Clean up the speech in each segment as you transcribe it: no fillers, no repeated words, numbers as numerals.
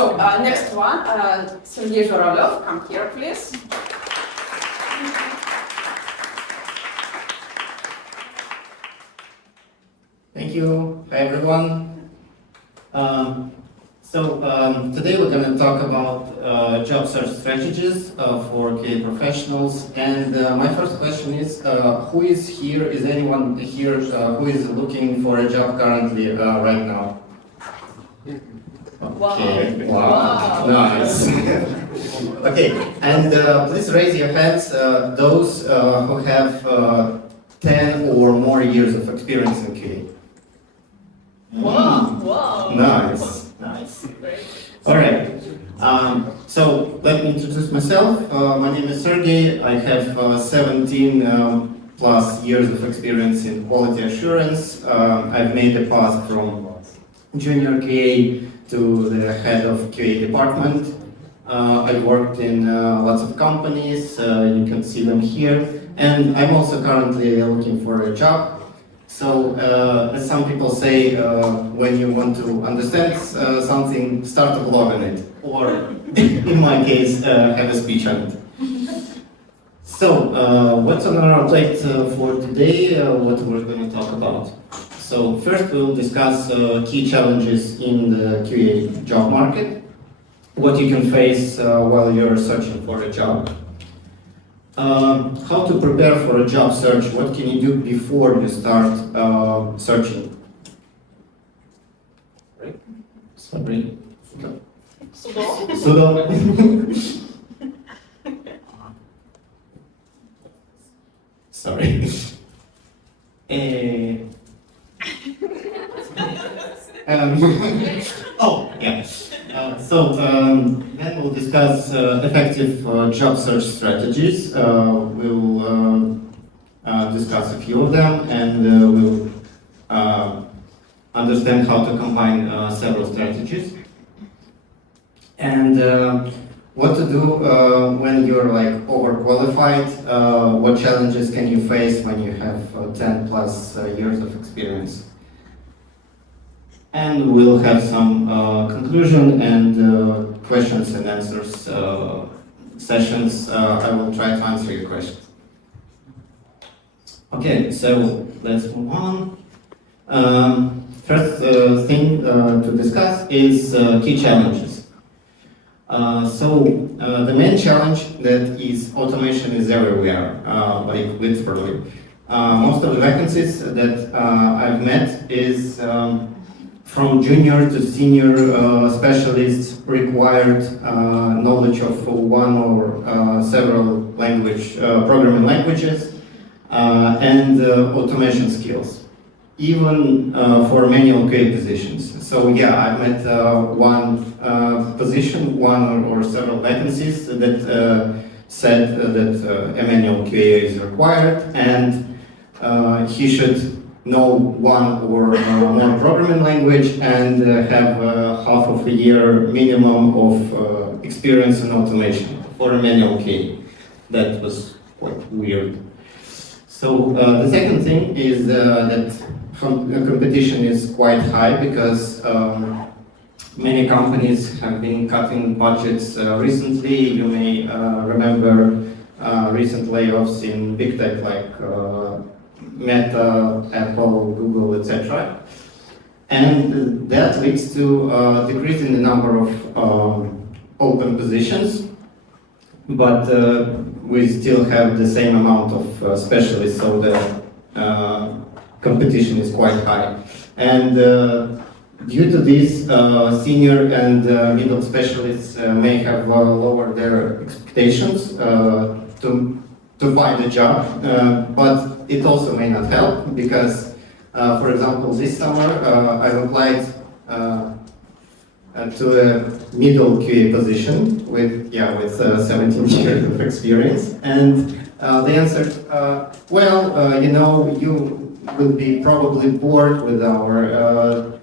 So next one, Sergei Zhuravlev, come here, please. Thank you. Hi, everyone. Today we're going to talk about job search strategies for QA professionals. And my first question is, who is here? Is anyone here who is looking for a job currently right now? Okay. Wow. Nice. Okay, and please raise your hands, those who have 10 or more years of experience in QA. Wow. Wow. Nice. All right. So let me introduce myself. My name is Sergei. I have 17 plus years of experience in quality assurance. I've made a path from junior QA to the head of QA department. I've worked in lots of companies. You can see them here. And I'm also currently looking for a job. So, as some people say, when you want to understand something, start a blog on it, or in my case, have a speech on it. So, what's on our plate for today, what we're going to talk about? So, first we'll discuss key challenges in the QA job market, what you can face while you're searching for a job. How to prepare for a job search, what can you do before you start searching? Sorry. Sudo. Sorry. Oh, yeah. Then we'll discuss effective job search strategies. We'll discuss a few of them, and we'll understand how to combine several strategies. And what to do when you're like overqualified, what challenges can you face when you have 10 plus years of experience. And we'll have some conclusion and questions and answers sessions. I will try to answer your questions. Okay, so let's move on. First thing to discuss is key challenges. The main challenge that is automation is everywhere, like literally. Most of the vacancies that I've met is from junior to senior specialists required knowledge of one or several programming languages and automation skills, even for manual QA positions. So yeah, I've met one position, one or several vacancies that said that a manual QA is required, and he should know one or more programming language and have half of a year minimum of experience in automation for a manual QA. That was quite weird. So the second thing is that competition is quite high because many companies have been cutting budgets recently. You may remember recent layoffs in big tech like Meta, Apple, Google, etc. And that leads to a decrease in the number of open positions, but we still have the same amount of specialists, so the competition is quite high. And due to this, senior and middle specialists may have lowered their expectations to find a job, but it also may not help because, for example, this summer I've applied to a middle QA position with 17 years of experience, and they answered, you will be probably bored with our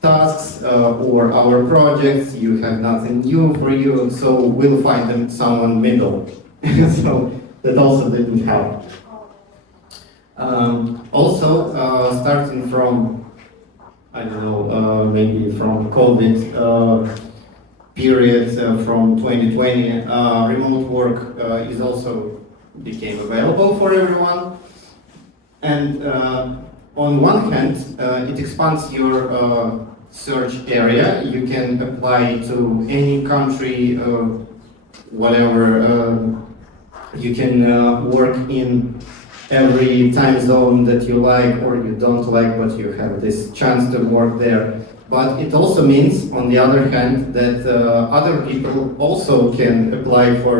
tasks or our projects. You have nothing new for you, so we'll find them someone middle. So that also didn't help. Starting from, maybe from COVID, period from 2020, remote work is also became available for everyone. And on one hand, it expands your search area. You can apply to any country, whatever. You can work in every time zone that you like or you don't like, but you have this chance to work there. But it also means, on the other hand, that other people also can apply for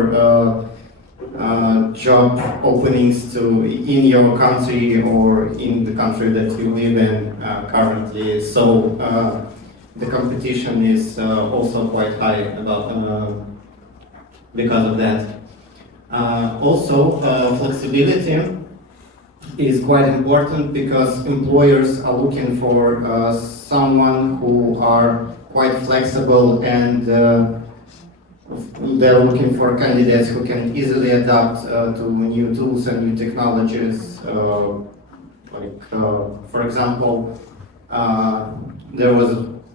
job openings in your country or in the country that you live in currently. So the competition is also quite high because of that. Also, flexibility is quite important because employers are looking for someone who are quite flexible, and they're looking for candidates who can easily adapt to new tools and new technologies. For example,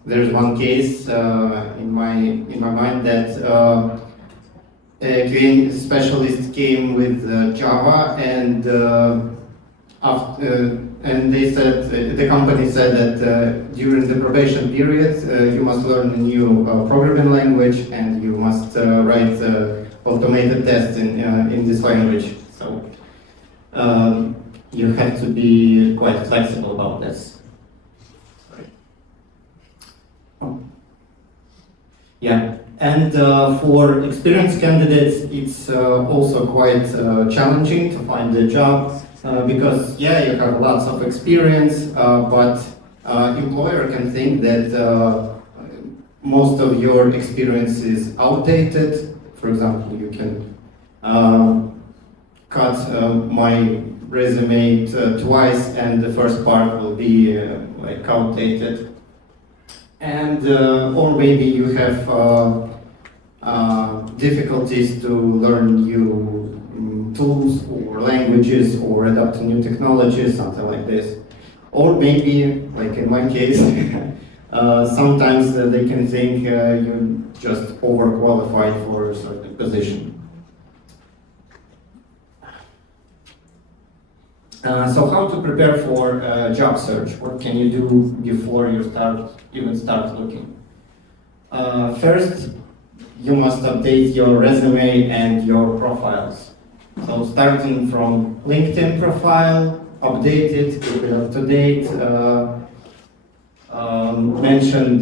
there's one case in my mind that a QA specialist came with Java, and they said, the company said that during the probation period you must learn a new programming language and you must write automated tests in this language. So you have to be quite flexible about this. Sorry. Oh. Yeah. And for experienced candidates, it's also quite challenging to find a job because, yeah, you have lots of experience, but employer can think that most of your experience is outdated. For example, you can cut my resume twice, and the first part will be like outdated. And or maybe you have difficulties to learn new tools or languages or adapt to new technologies, something like this. Or maybe, like in my case, sometimes they can think you're just overqualified for a certain position. So how to prepare for a job search? What can you do before you even start looking? First, you must update your resume and your profiles. So starting from LinkedIn profile, update it, keep it up to date, mention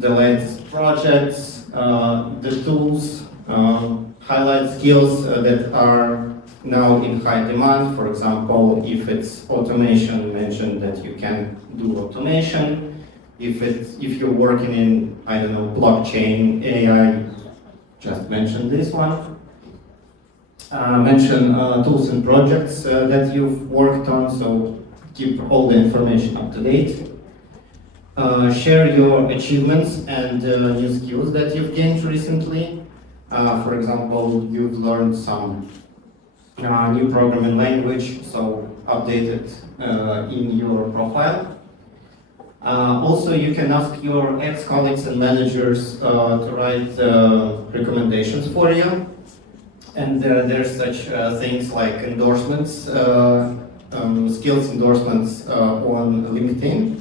the latest projects, the tools, highlight skills that are now in high demand. For example, if it's automation, mention that you can do automation. If you're working in, I don't know, blockchain, AI, just mention this one. Mention tools and projects that you've worked on, so keep all the information up to date. Share your achievements and new skills that you've gained recently. For example, you've learned some new programming language, so update it in your profile. Also, you can ask your ex-colleagues and managers to write recommendations for you. And there's such things like endorsements, skills endorsements on LinkedIn.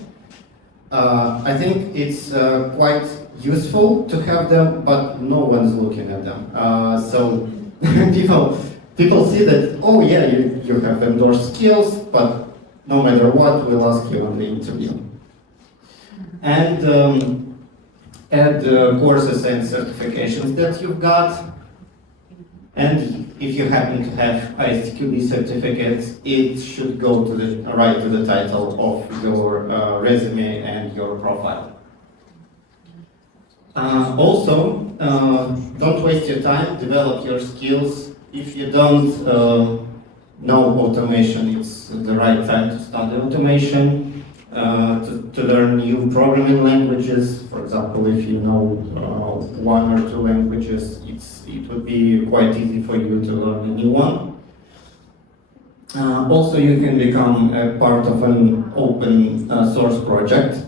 I think it's quite useful to have them, but no one's looking at them. So people see that, oh yeah, you have endorsed skills, but no matter what, we'll ask you on the interview. And add courses and certifications that you've got. And if you happen to have ISTQB certificates, it should go to right to the title of your resume and your profile. Also, don't waste your time, develop your skills. If you don't know automation, it's the right time to study automation. To learn new programming languages. For example, if you know one or two languages, it would be quite easy for you to learn a new one. Also, you can become a part of an open source project.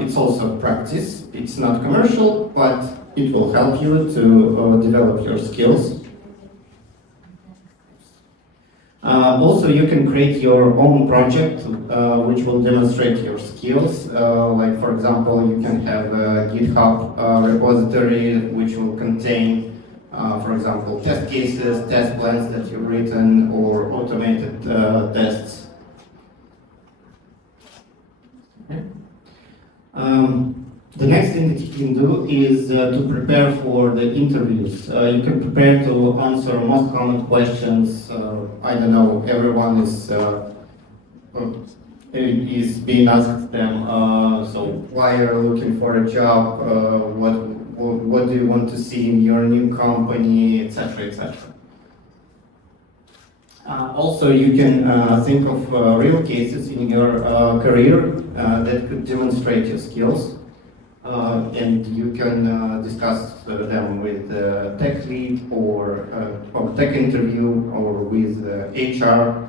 It's also practice. It's not commercial, but it will help you to develop your skills. Also, you can create your own project which will demonstrate your skills. Like, for example, you can have a GitHub repository which will contain, for example, test cases, test plans that you've written, or automated tests. Okay. The next thing that you can do is to prepare for the interviews. You can prepare to answer most common questions. I don't know, everyone is being asked them, so why are you looking for a job, what do you want to see in your new company, etc., etc. Also, you can think of real cases in your career that could demonstrate your skills. And you can discuss them with the tech lead or tech interview or with HR.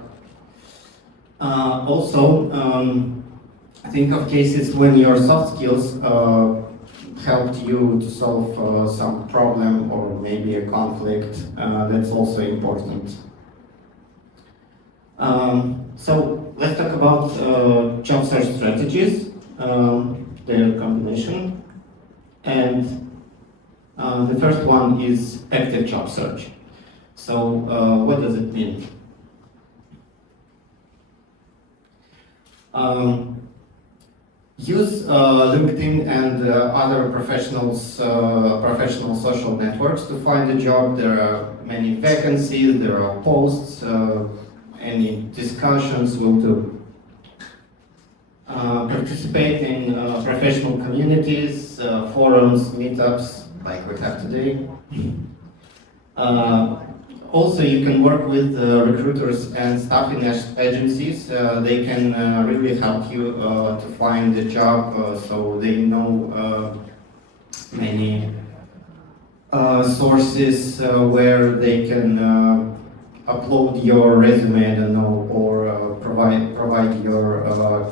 Also, think of cases when your soft skills helped you to solve some problem or maybe a conflict. That's also important. So let's talk about job search strategies. Their combination, and the first one is active job search. So what does it mean? Use LinkedIn and other professional social networks to find a job. There are many vacancies, there are posts, any discussions will do. Participate in professional communities, forums, meetups, like we have today. Also, you can work with recruiters and staffing agencies. They can really help you to find a job, so they know many sources where they can upload your resume, I don't know, or provide your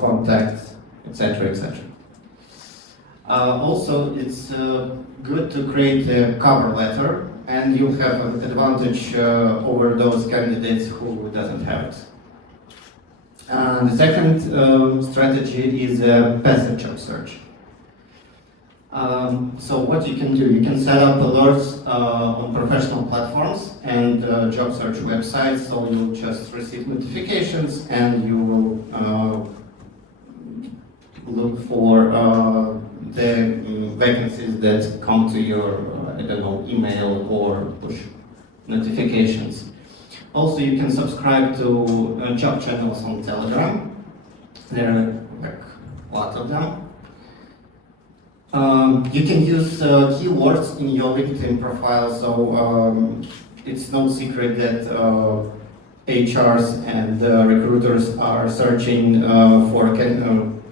contacts, etc., etc. Also, it's good to create a cover letter, and you have an advantage over those candidates who doesn't have it. The second strategy is a passive job search. So what you can do, you can set up alerts on professional platforms and job search websites, so you'll just receive notifications and you will look for the vacancies that come to your, I don't know, email or push notifications. Also, you can subscribe to job channels on Telegram. There are like a lot of them. You can use keywords in your LinkedIn profile, so it's no secret that HRs and recruiters are searching for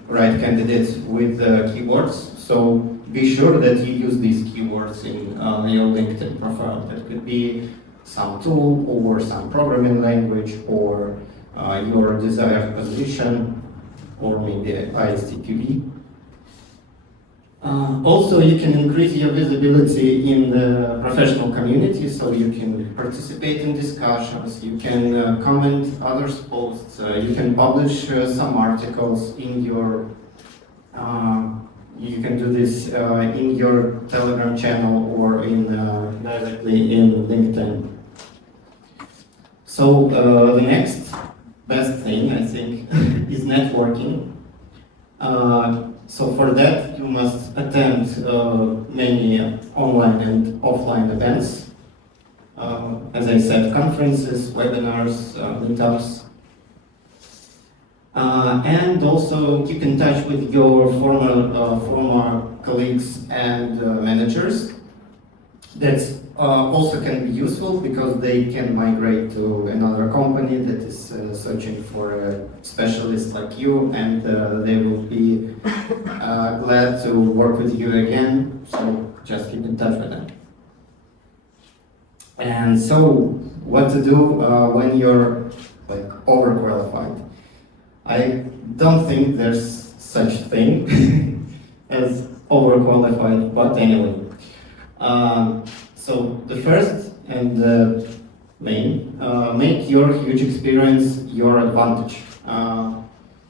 right candidates with keywords. So be sure that you use these keywords in your LinkedIn profile. That could be some tool or some programming language or your desired position or maybe ISTQB. Also, you can increase your visibility in the professional community, so you can participate in discussions, you can comment others' posts, you can publish some articles in your, you can do this in your Telegram channel or in directly in LinkedIn. So the next best thing, I think, is networking. So for that, you must attend many online and offline events. As I said, conferences, webinars, meetups. And also keep in touch with your former colleagues and managers. That's also can be useful because they can migrate to another company that is searching for a specialist like you, and they will be glad to work with you again. So just keep in touch with them. And so, what to do when you're like overqualified? I don't think there's such thing as overqualified, but anyway. So the first and the main, make your huge experience your advantage.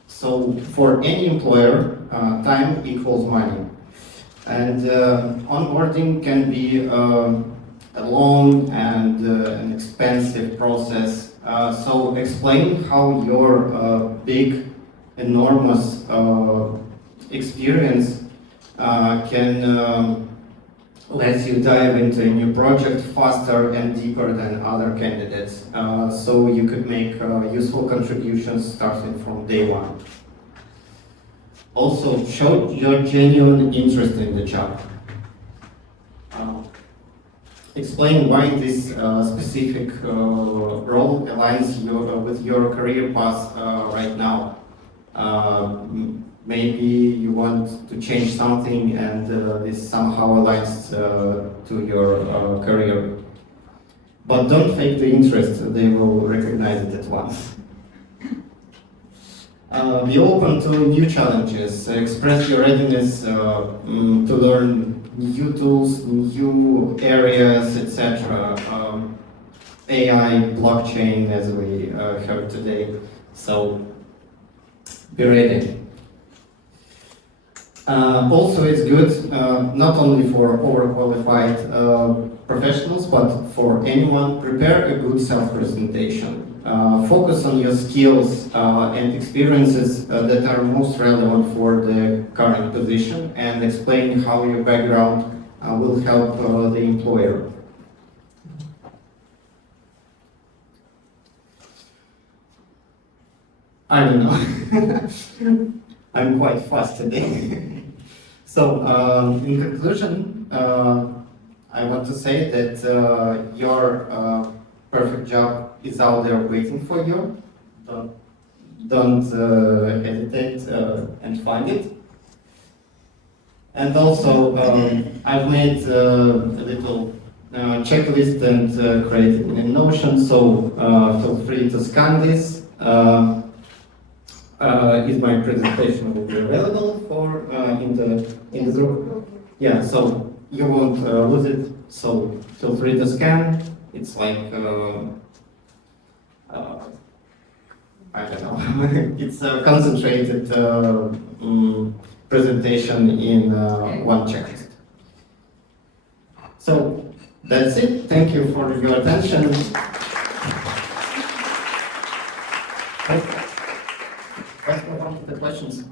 So for any employer, time equals money. And onboarding can be a long and an expensive process. So explain how your big, enormous experience can let you dive into a new project faster and deeper than other candidates. So you could make useful contributions starting from day one. Also, show your genuine interest in the job. Explain why this specific role aligns with your career path right now. Maybe you want to change something and this somehow aligns to your career. But don't fake the interest, they will recognize it at once. Be open to new challenges, express your readiness to learn new tools, new areas, etc. AI, blockchain, as we heard today. So be ready. Also, it's good not only for overqualified professionals, but for anyone. Prepare a good self-presentation. Focus on your skills and experiences that are most relevant for the current position, and explain how your background will help the employer. I don't know. I'm quite fast today. So, in conclusion, I want to say that your perfect job is out there waiting for you. Don't hesitate and find it. And also, I've made a little checklist and created in Notion, so feel free to scan this. Is my presentation will be available for in the group? Yeah, so you won't lose it. So feel free to scan. It's like I don't know. It's a concentrated presentation in one checklist. So that's it. Thank you for your attention. Let's move on to the questions.